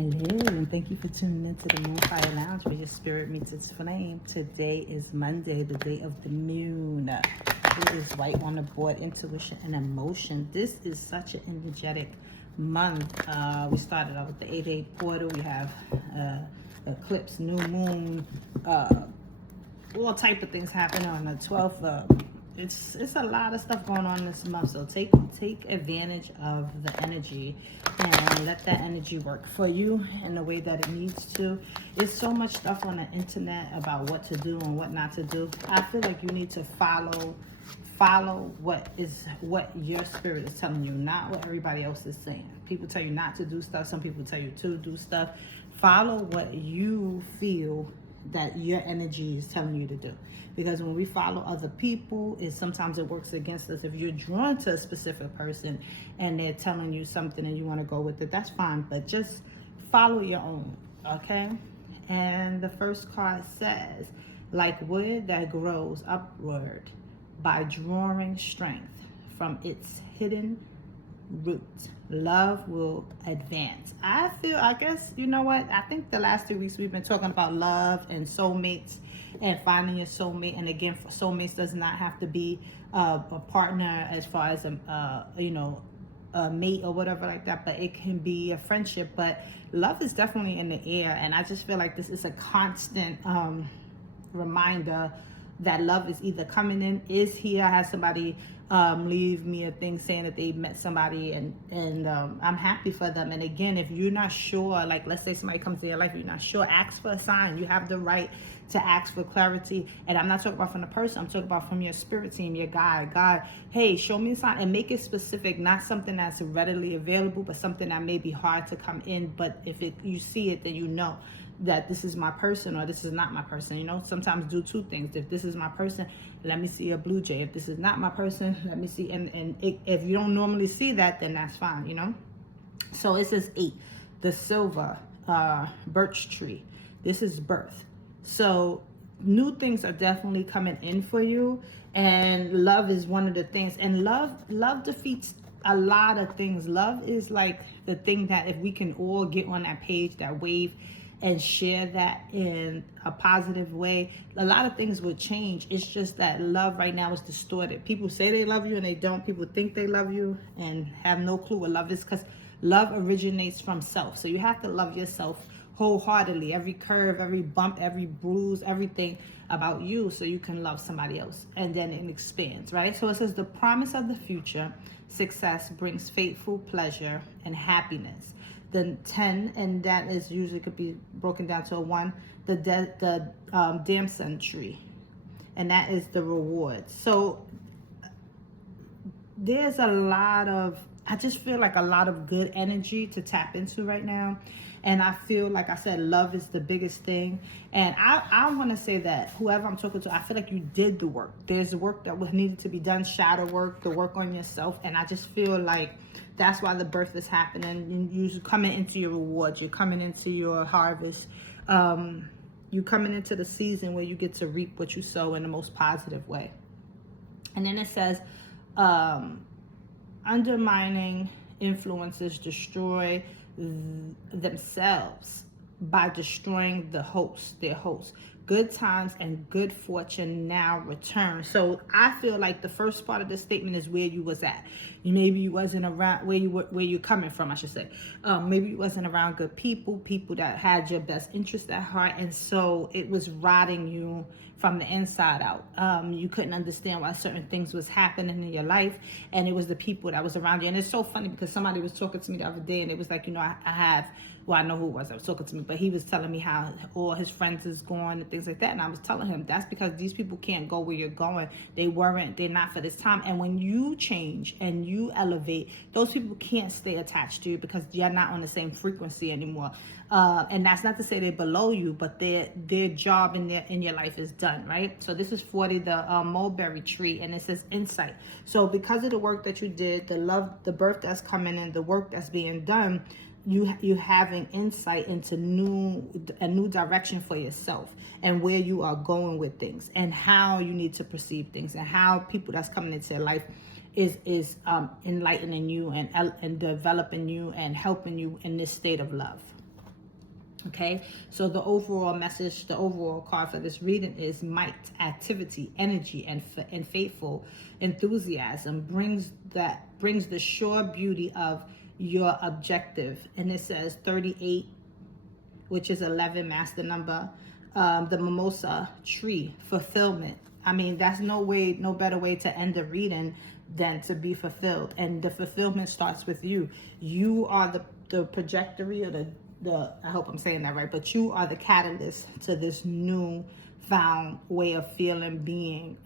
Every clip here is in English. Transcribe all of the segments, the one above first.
Hello, and thank you for tuning into the Moonfire Lounge where your spirit meets its flame. Today is Monday, the day of the moon. It is right on the board, intuition and emotion. This is such an energetic month. We started out with the 8-8 portal. We have eclipse, new moon, all type of things happening on the 12th. It's a lot of stuff going on this month, so take advantage of the energy and let that energy work for you in the way that it needs to. There's so much stuff on the internet about what to do and what not to do. I feel like you need to follow what your spirit is telling you, not what everybody else is saying. People tell you not to do stuff, some people tell you to do stuff. Follow what you feel that your energy is telling you to do, because when we follow other people, sometimes it works against us. If you're drawn to a specific person and they're telling you something and you want to go with it, that's fine, but just follow your own, okay? And the first card says, like wood that grows upward by drawing strength from its hidden root, love will advance. I guess, you know what? I think the last 2 weeks we've been talking about love and soulmates and finding your soulmate. And again, soulmates does not have to be a partner as far as a mate or whatever like that, but it can be a friendship. But love is definitely in the air, and I just feel like this is a constant reminder that love is either coming in, is here. I had somebody leave me a thing saying that they met somebody and I'm happy for them. And again, if you're not sure, like let's say somebody comes to your life, you're not sure, ask for a sign. You have the right to ask for clarity. And I'm not talking about from the person, I'm talking about from your spirit team, your guide. God, hey, show me a sign, and make it specific, not something that's readily available, but something that may be hard to come in. But if you see it, then you know that this is my person or this is not my person. You know, sometimes do two things. If this is my person, let me see a blue jay. If this is not my person, let me see. If you don't normally see that, then that's fine, you know. So it says 8, the silver birch tree. This is birth. So new things are definitely coming in for you, and love is one of the things. And love defeats a lot of things. Love is like the thing that if we can all get on that page, that wave, and share that in a positive way, a lot of things would change. It's just that love right now is distorted. People say they love you and they don't. People think they love you and have no clue what love is, because love originates from self. So you have to love yourself wholeheartedly, every curve, every bump, every bruise, everything about you, so you can love somebody else, and then it expands, right? So it says the promise of the future success brings faithful pleasure and happiness. The 10, and that is usually could be broken down to a 1, the damson tree, and that is the reward. So there's a lot of, I just feel like a lot of good energy to tap into right now. And I feel like I said, love is the biggest thing. And I want to say that whoever I'm talking to, I feel like you did the work. There's work that was needed to be done, shadow work, the work on yourself. And I just feel like that's why the birth is happening. You're coming into your rewards. You're coming into your harvest. You're coming into the season where you get to reap what you sow in the most positive way. And then it says, undermining influences destroy themselves by destroying their host. Good times and good fortune now return. So I feel like the first part of this statement is where you was at. Maybe you wasn't around where you're coming from, I should say. Maybe you wasn't around good people that had your best interest at heart, and so it was rotting you from the inside out. You couldn't understand why certain things was happening in your life, and it was the people that was around you. And it's so funny because somebody was talking to me the other day, and it was like, you know, I know who it was that was talking to me, but he was telling me how all his friends is going and things like that. And I was telling him that's because these people can't go where you're going. They're not for this time. And when you change and you elevate, those people can't stay attached to you because you're not on the same frequency anymore. And that's not to say they're below you, but their job in your life is done, right? So this is 40, the mulberry tree, and it says insight. So because of the work that you did, the birth that's coming in, the work that's being done, you having insight into a new direction for yourself and where you are going with things and how you need to perceive things and how people that's coming into your life is enlightening you and developing you and helping you in this state of love. Okay, so the overall message, the overall card for this reading is might, activity, energy, and faithful enthusiasm brings the sure beauty of your objective. And it says 38, which is 11, master number, the mimosa tree, fulfillment. I mean, that's no better way to end a reading than to be fulfilled. And the fulfillment starts with you. You are the trajectory, or I hope I'm saying that right, but you are the catalyst to this new found way of feeling, being,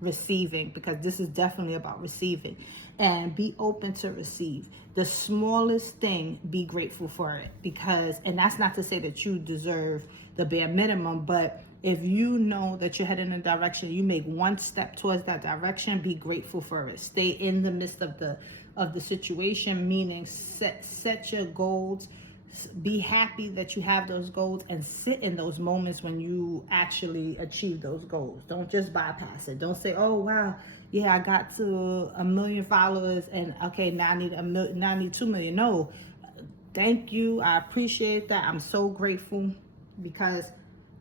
receiving, because this is definitely about receiving. And be open to receive the smallest thing. Be grateful for it, because, and that's not to say that you deserve the bare minimum, but if you know that you're heading in a direction, you make one step towards that direction, be grateful for it. Stay in the midst of the situation, meaning set your goals. Be happy that you have those goals, and sit in those moments when you actually achieve those goals. Don't just bypass it. Don't say, oh wow, yeah, I got to 1 million followers, and okay, now I need 2 million. No, thank you, I appreciate that, I'm so grateful, because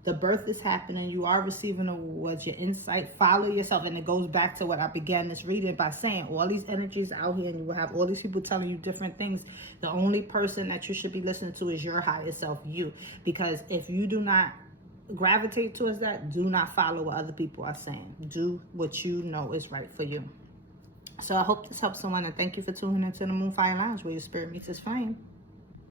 the birth is happening. You are receiving awards. Your insight, follow yourself. And it goes back to what I began this reading by saying, all these energies out here, and you will have all these people telling you different things. The only person that you should be listening to is your higher self, you. Because if you do not gravitate towards that, do not follow what other people are saying. Do what you know is right for you. So I hope this helps someone, and thank you for tuning into the Moonfire Lounge, where your spirit meets its flame.